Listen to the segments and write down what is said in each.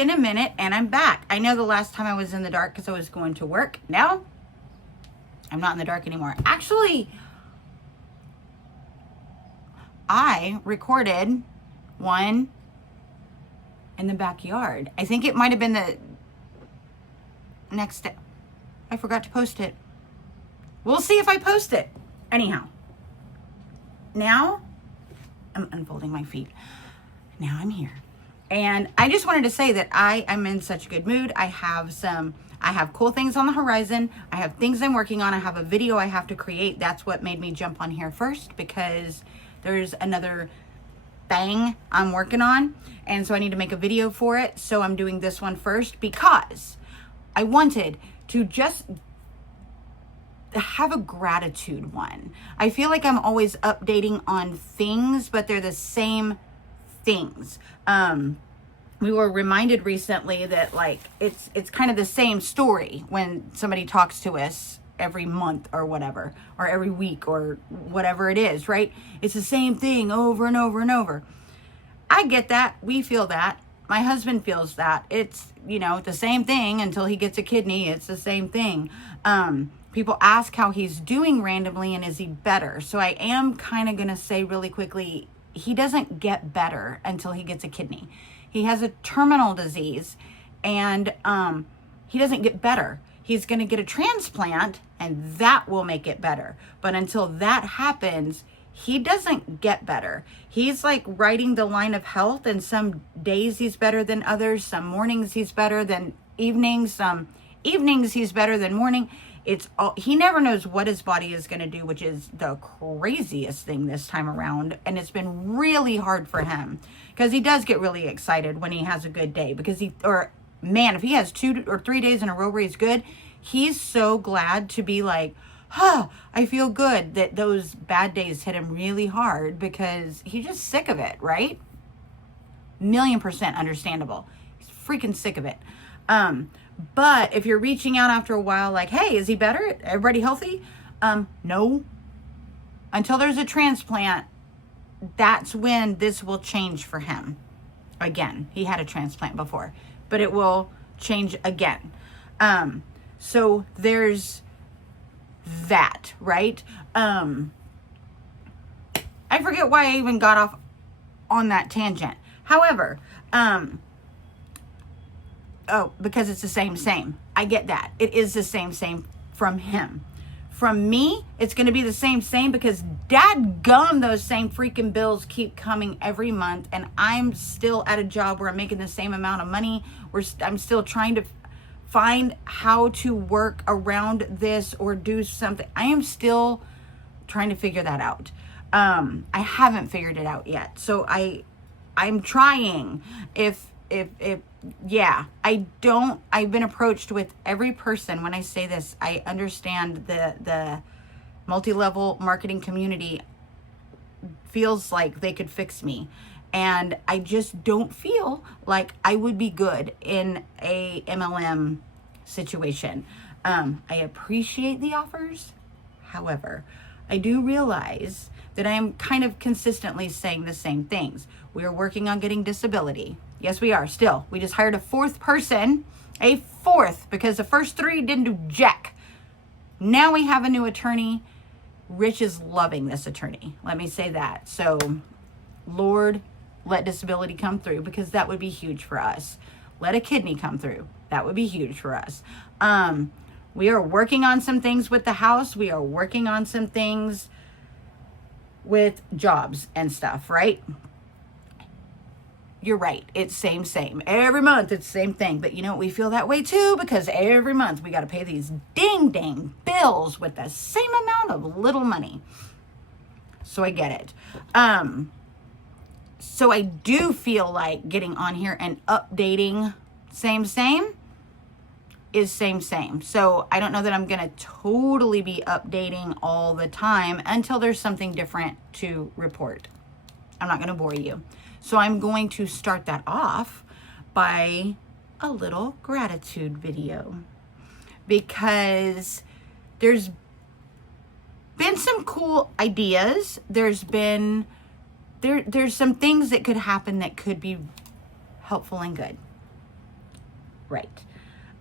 been a minute and I'm back. I know the last time I was in the dark because I was going to work. Now, I'm not in the dark anymore. Actually, I recorded one in the backyard. I think it might have been the next day. I forgot to post it. We'll see if I post it. Anyhow, now I'm unfolding my feet. Now I'm here. And I just wanted to say that I am in such a good mood. I have cool things on the horizon. I have things I'm working on. I have a video I have to create. That's what made me jump on here first, because there's another thing I'm working on. And so I need to make a video for it. So I'm doing this one first because I wanted to just have a gratitude one. I feel like I'm always updating on things, but they're the same things. We were reminded recently that like it's kind of the same story when somebody talks to us every month or whatever, or every week or whatever it is, right? It's the same thing over and over and over. I get that. We feel that. My husband feels that. It's, the same thing until he gets a kidney. It's the same thing. People ask how he's doing randomly and is he better? So I am kind of going to say really quickly, he doesn't get better until he gets a kidney. He has a terminal disease and he doesn't get better. He's going to get a transplant and that will make it better. But until that happens, he doesn't get better. He's like riding the line of health, and some days he's better than others. Some mornings he's better than evenings. Some evenings he's better than morning. He never knows what his body is going to do, which is the craziest thing this time around. And it's been really hard for him because he does get really excited when he has a good day, because if he has 2 or 3 days in a row where he's good, he's so glad to be like, I feel good. That those bad days hit him really hard because he's just sick of it, right? 1,000,000% understandable. He's freaking sick of it. But if you're reaching out after a while, like, hey, is he better? Everybody healthy? No. Until there's a transplant, that's when this will change for him. Again, he had a transplant before, but it will change again. So there's that, right? I forget why I even got off on that tangent. However, because it's the same. I get that. It is the same from him. From me, it's going to be the same because dadgum, those same freaking bills keep coming every month, and I'm still at a job where I'm making the same amount of money. I'm still trying to find how to work around this or do something. I am still trying to figure that out. I haven't figured it out yet. So I'm trying. I've been approached with every person. When I say this, I understand the multi-level marketing community feels like they could fix me. And I just don't feel like I would be good in a MLM situation. I appreciate the offers. However, I do realize that I am kind of consistently saying the same things. We are working on getting disability. Yes, we are still. We just hired a fourth person, because the first 3 didn't do jack. Now we have a new attorney. Rich is loving this attorney. Let me say that. So, Lord, let disability come through, because that would be huge for us. Let a kidney come through. That would be huge for us. We are working on some things with the house. We are working on some things with jobs and stuff, right? You're right. It's same. Every month it's the same thing. But we feel that way too, because every month we got to pay these ding bills with the same amount of little money. So I get it. So I do feel like getting on here and updating same is same. So I don't know that I'm going to totally be updating all the time until there's something different to report. I'm not going to bore you. So I'm going to start that off by a little gratitude video, because there's been some cool ideas. There's some things that could happen that could be helpful and good. right.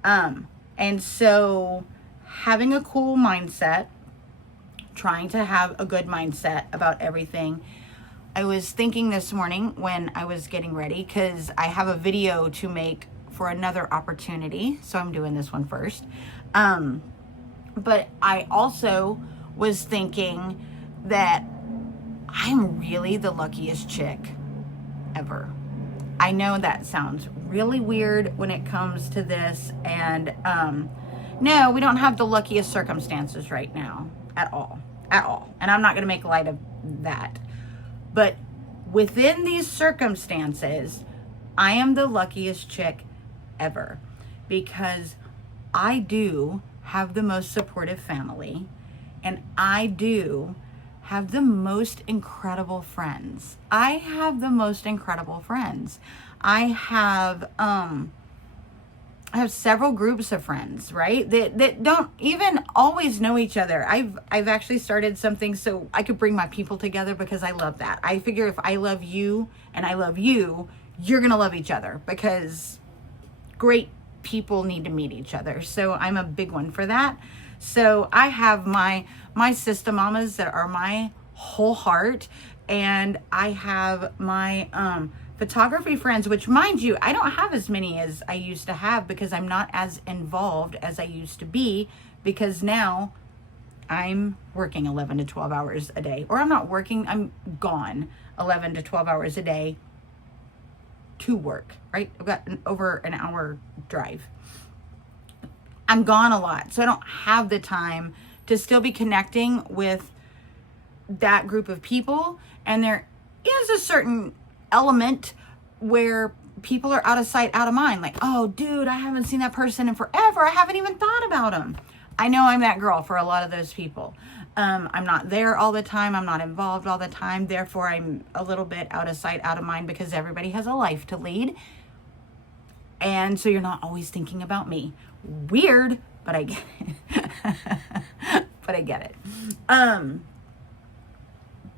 And so having a cool mindset, trying to have a good mindset about everything. I was thinking this morning when I was getting ready, because I have a video to make for another opportunity, so I'm doing this one first. But I also was thinking that I'm really the luckiest chick ever. I know that sounds really weird when it comes to this, and no, we don't have the luckiest circumstances right now at all. And I'm not going to make light of that. But within these circumstances, I am the luckiest chick ever, because I do have the most supportive family, and I do have the most incredible friends. I have the most incredible friends. I have several groups of friends, right? That don't even always know each other. I've actually started something so I could bring my people together, because I love that. I figure if I love you and I love you, you're going to love each other, because great people need to meet each other. So I'm a big one for that. So I have my sister mamas that are my whole heart, and I have my photography friends, which, mind you, I don't have as many as I used to have, because I'm not as involved as I used to be, because now I'm working 11 to 12 hours a day. Or I'm not working, I'm gone 11 to 12 hours a day to work, right? I've got over an hour drive. I'm gone a lot, so I don't have the time to still be connecting with that group of people. And there is a certain element where people are out of sight, out of mind. Like, oh, dude, I haven't seen that person in forever. I haven't even thought about them. I know I'm that girl for a lot of those people. I'm not there all the time. I'm not involved all the time. Therefore, I'm a little bit out of sight, out of mind, because everybody has a life to lead. And so you're not always thinking about me. Weird, but I get it. But I get it.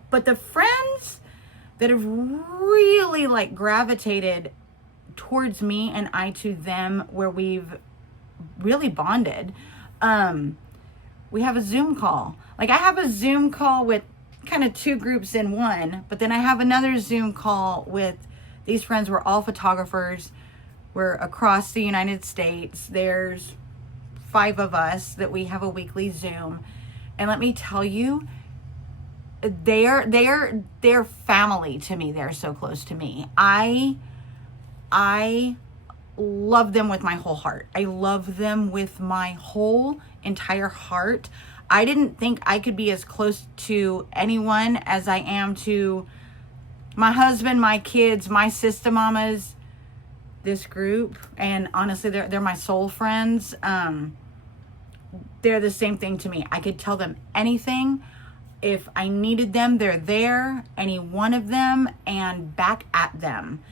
But the friends that have really like gravitated towards me and I to them, where we've really bonded, we have a Zoom call. Like, I have a Zoom call with kind of two groups in one, but then I have another Zoom call with these friends. We're all photographers. We're across the United States. There's 5 of us that we have a weekly Zoom. And let me tell you, they're family to me. They're so close to me. I love them with my whole heart. I love them with my whole entire heart. I didn't think I could be as close to anyone as I am to my husband, my kids, my sister mamas, this group. And honestly, they're my soul friends. They're the same thing to me. I could tell them anything. If I needed them, they're there, any one of them, and back at them.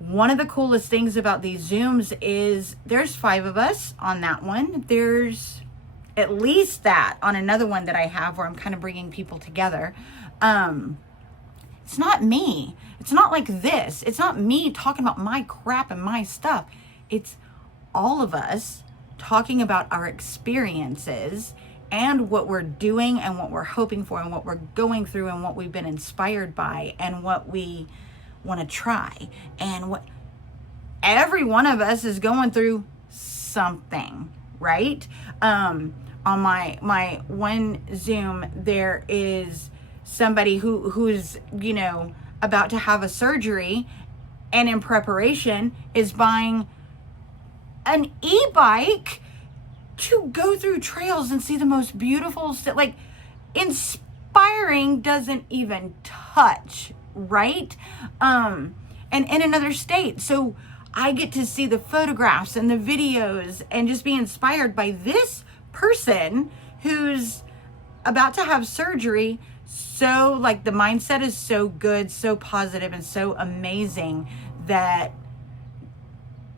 One of the coolest things about these Zooms is there's 5 of us on that one. There's at least that on another one that I have, where I'm kind of bringing people together. It's not me. It's not like this. It's not me talking about my crap and my stuff. It's all of us talking about our experiences and what we're doing and what we're hoping for and what we're going through and what we've been inspired by and what we want to try. And what every one of us is going through something, right? On my one Zoom, there is somebody who's, about to have a surgery, and in preparation is buying an e-bike to go through trails and see the most beautiful stuff. Like, inspiring doesn't even touch, right? And in another state. So I get to see the photographs and the videos and just be inspired by this person who's about to have surgery. So, like, the mindset is so good, so positive, and so amazing that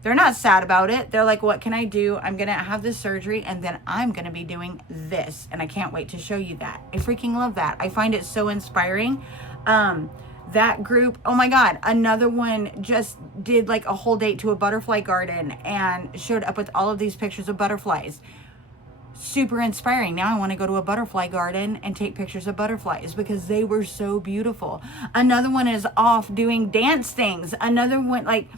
they're not sad about it. They're like, what can I do? I'm going to have this surgery, and then I'm going to be doing this. And I can't wait to show you that. I freaking love that. I find it so inspiring. That group, oh my God, another one just did like a whole date to a butterfly garden and showed up with all of these pictures of butterflies. Super inspiring. Now I want to go to a butterfly garden and take pictures of butterflies because they were so beautiful. Another one is off doing dance things. Another one, like,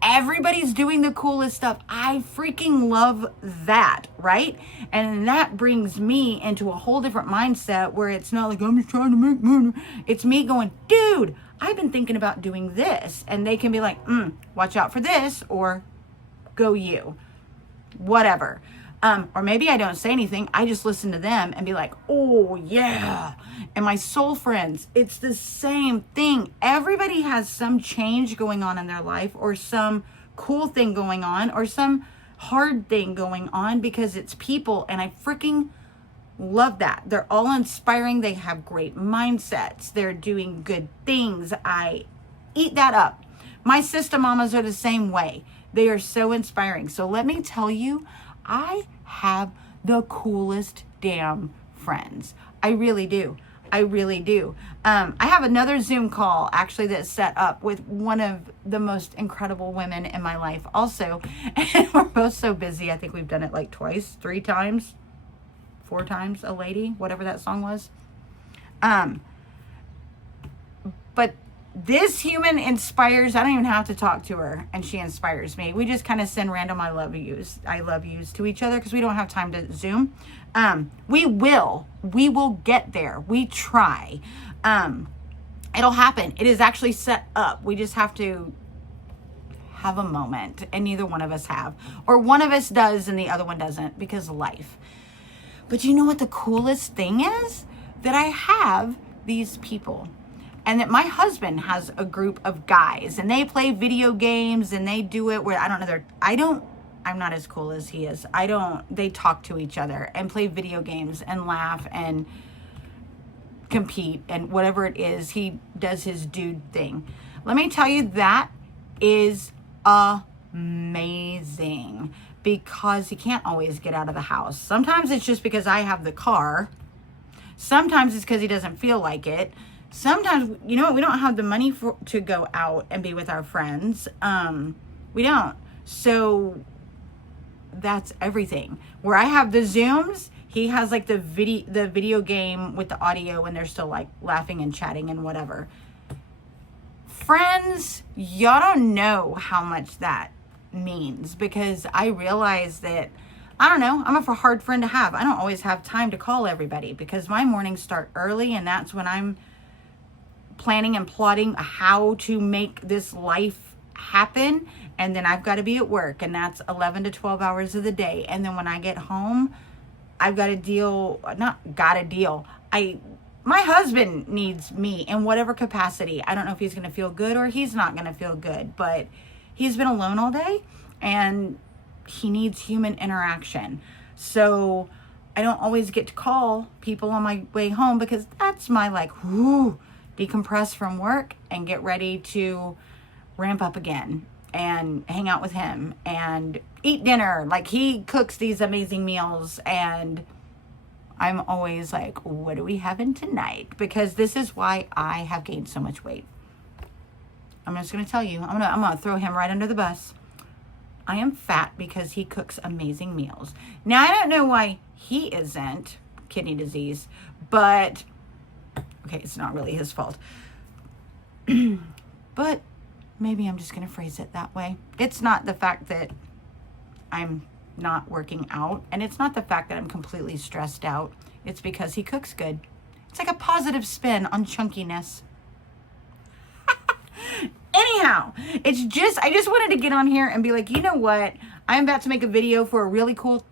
everybody's doing the coolest stuff. I freaking love that, right? And that brings me into a whole different mindset where it's not like, I'm just trying to make money. It's me going, dude, I've been thinking about doing this. And they can be like, watch out for this, or go you, whatever. Or maybe I don't say anything. I just listen to them and be like, oh yeah. And my soul friends, it's the same thing. Everybody has some change going on in their life, or some cool thing going on, or some hard thing going on, because it's people. And I freaking love that. They're all inspiring. They have great mindsets. They're doing good things. I eat that up. My sister mamas are the same way. They are so inspiring. So let me tell you, I have the coolest damn friends. I really do. I really do. I have another Zoom call actually that's set up with one of the most incredible women in my life also. And we're both so busy. I think we've done it like twice, 3 times, 4 times, a lady, whatever that song was. But this human inspires. I don't even have to talk to her, and she inspires me. We just kind of send random I love yous to each other because we don't have time to Zoom. We will get there. We try. It'll happen. It is actually set up. We just have to have a moment, and neither one of us have. Or one of us does and the other one doesn't, because of life. But you know what the coolest thing is? That I have these people. And that my husband has a group of guys, and they play video games, and they do it where I'm not as cool as he is. They talk to each other and play video games and laugh and compete and whatever it is. He does his dude thing. Let me tell you, that is amazing, because he can't always get out of the house. Sometimes it's just because I have the car. Sometimes it's because he doesn't feel like it. Sometimes, we don't have the money to go out and be with our friends. We don't. So that's everything. Where I have the Zooms, he has like the video game with the audio, and they're still like laughing and chatting and whatever. Friends, y'all don't know how much that means, because I realize that, I don't know, I'm a hard friend to have. I don't always have time to call everybody because my mornings start early, and that's when I'm planning and plotting how to make this life happen. And then I've got to be at work, and that's 11 to 12 hours of the day. And then when I get home, I've got to deal, my husband needs me in whatever capacity. I don't know if he's going to feel good or he's not going to feel good, but he's been alone all day and he needs human interaction. So I don't always get to call people on my way home, because that's my decompress from work and get ready to ramp up again and hang out with him and eat dinner. Like, he cooks these amazing meals, and I'm always like, what are we having tonight? Because this is why I have gained so much weight. I'm just going to tell you, I'm going to throw him right under the bus. I am fat because he cooks amazing meals. Now, I don't know why he isn't, kidney disease, but okay, it's not really his fault. But maybe I'm just going to phrase it that way. It's not the fact that I'm not working out, and it's not the fact that I'm completely stressed out. It's because he cooks good. It's like a positive spin on chunkiness. Anyhow, I just wanted to get on here and be like, you know what? I'm about to make a video for a really cool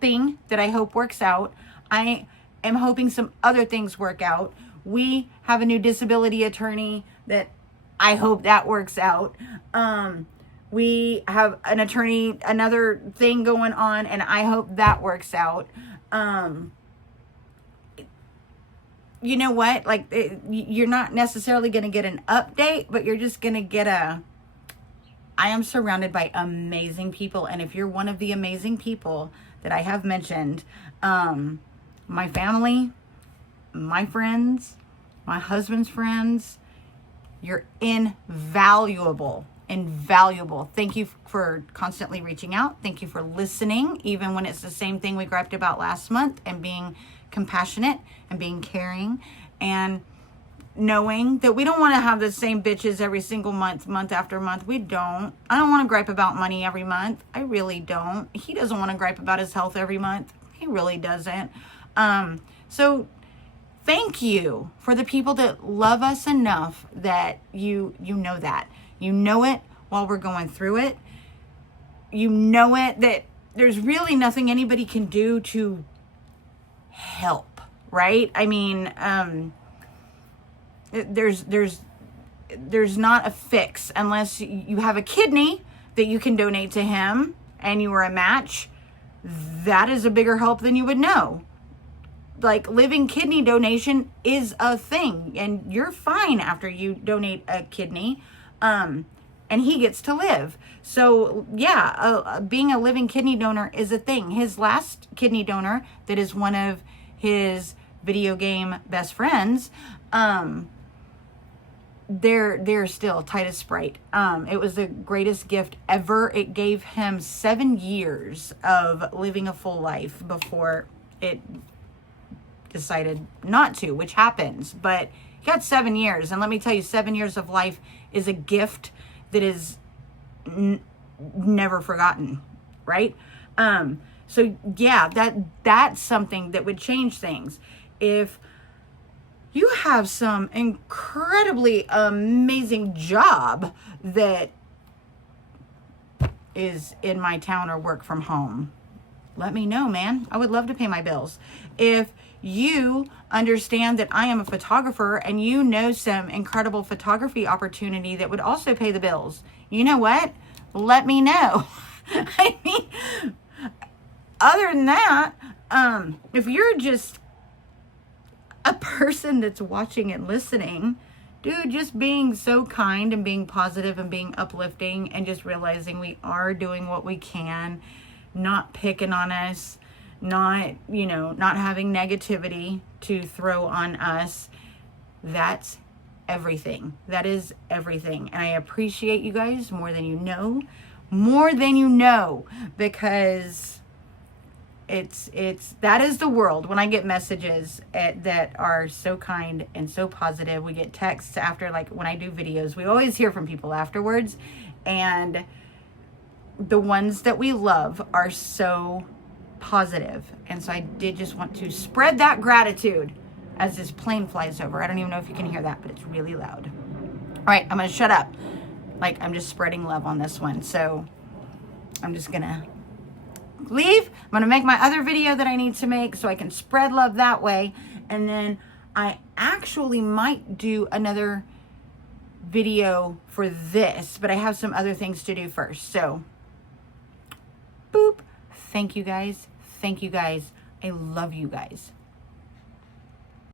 thing that I hope works out. I am hoping some other things work out. We have a new disability attorney that I hope that works out. We have an attorney, another thing going on, and I hope that works out. You know what? You're not necessarily going to get an update, but you're just going to get I am surrounded by amazing people. And if you're one of the amazing people that I have mentioned, my family, my friends, my husband's friends, You're invaluable. Invaluable. Thank you for constantly reaching out. Thank you for listening, even when it's the same thing we griped about last month, and being compassionate and being caring, and knowing that we don't want to have the same bitches every single month after month. We don't. I don't want to gripe about money every month. I really don't. He doesn't want to gripe about his health every month. He really doesn't. So thank you for the people that love us enough that you know that. You know it while we're going through it. You know it, that there's really nothing anybody can do to help, right? I mean, there's not a fix unless you have a kidney that you can donate to him and you are a match. That is a bigger help than you would know. Like, living kidney donation is a thing, and you're fine after you donate a kidney, and he gets to live. So yeah, being a living kidney donor is a thing. His last kidney donor, that is one of his video game best friends, they're still tight as Sprite. It was the greatest gift ever. It gave him 7 years of living a full life before it decided not to, which happens. But he got 7 years, and let me tell you, 7 years of life is a gift that is never forgotten, right? So yeah, that's something that would change things. If you have some incredibly amazing job that is in my town or work from home, let me know, man. I would love to pay my bills. If you understand that I am a photographer and you know some incredible photography opportunity that would also pay the bills, you know what? Let me know. I mean, other than that, if you're just a person that's watching and listening, dude, just being so kind and being positive and being uplifting and just realizing we are doing what we can, not picking on us, not having negativity to throw on us. That's everything. That is everything. And I appreciate you guys more than you know, because that is the world. When I get messages that are so kind and so positive, we get texts after, like when I do videos, we always hear from people afterwards, and the ones that we love are so positive. And so I did just want to spread that gratitude as this plane flies over. I don't even know if you can hear that, but it's really loud. All right, I'm gonna shut up. Like, I'm just spreading love on this one. So I'm just gonna leave. I'm gonna make my other video that I need to make so I can spread love that way. And then I actually might do another video for this, but I have some other things to do first. So, boop. Thank you guys. I love you guys.